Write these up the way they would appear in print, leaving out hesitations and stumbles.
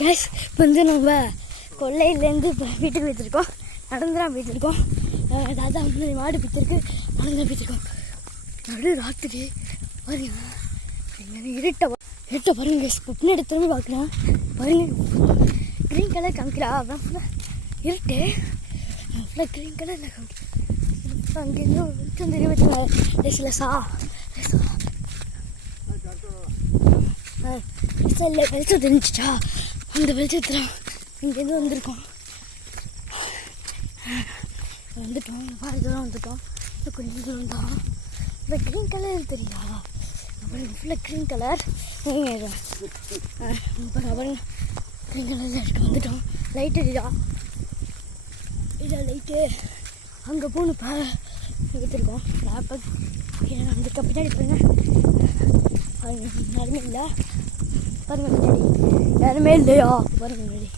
Case இப்போ வந்து நம்ம கொல்லையிலேருந்து இப்போ வீட்டுக்கு போய்த்துருக்கோம். நடந்துதான் போய்த்துருக்கோம். தாத்தா வந்து மாடு பித்திருக்கு, நடந்துதான் போய்த்துருக்கோம். நடு ராத்திரி பாருங்க, இருட்ட பாருங்க கேஸ். இப்போ பின்னாடி திரும்பி பார்க்கலாம் பாருங்க, க்ரீன் கலர் காமிக்கிறா. அதான் ஃபுல்லாக இருட்டு, ஃபுல்லாக க்ரீன் கலரில் காமிக்கிறா. அங்கேருந்து வெளிச்சம் தெரிய வச்சுங்க லேஸ்லெஸ்ஸா இல்லை வெளிச்சம் தெரிஞ்சிச்சா, அந்த வெளிச்சத்தில் இங்கேருந்து வந்துட்டோம். பாதி தூரம் வந்துட்டோம். கொஞ்சம் தூரம் தான். இப்போ க்ரீன் கலர் தெரியுதா, அப்புறம் ஃபுல்லாக க்ரீன் கலர். அப்புறம் க்ரீன் கலரில் இருக்கு. வந்துட்டோம். லைட் எரியுதா, இதான் லைட்டு. அங்கே போகணுப்பா எடுத்துருக்கோம். அப்போ அந்த பின்னாடி பாருங்க, யாருமே இல்லை பாருங்க, முன்னாடி யாருமே இல்லையா பாருங்க. முன்னாடி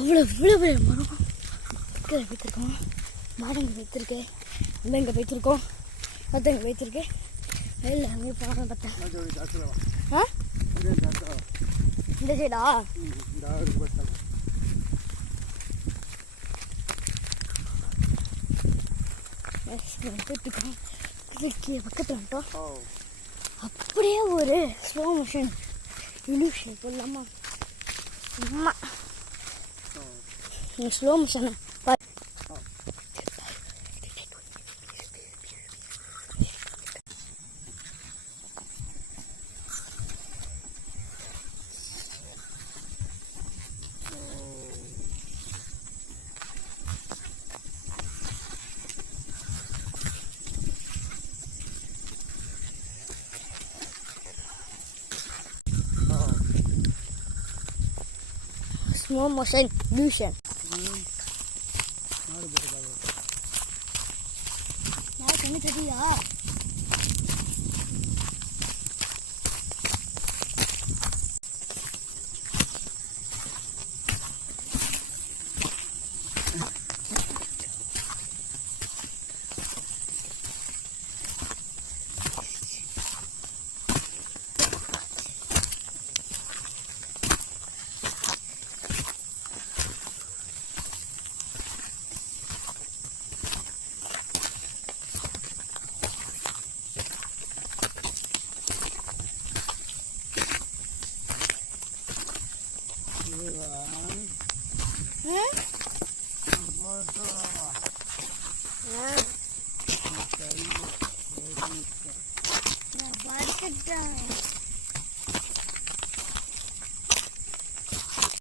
இவ்வளோ பெரிய மரம் வைத்திருக்கோம். மாடம் இங்கே வைத்திருக்கு, அந்த இங்கே வைத்திருக்கோம், மொத்தம் இங்கே வைத்திருக்கு. இல்லை அங்கே போன பார்த்தேன். இந்த சைடா போயிட்டுருக்கோம். பக்கத்தில் வந்துட்டோம். அப்படியே ஒரு ஸ்லோ மோஷன் இல்யூஷன் போடலாமா? அம்மா slow motion slow motion illusion. கண்ணு தெரியா? Yeah.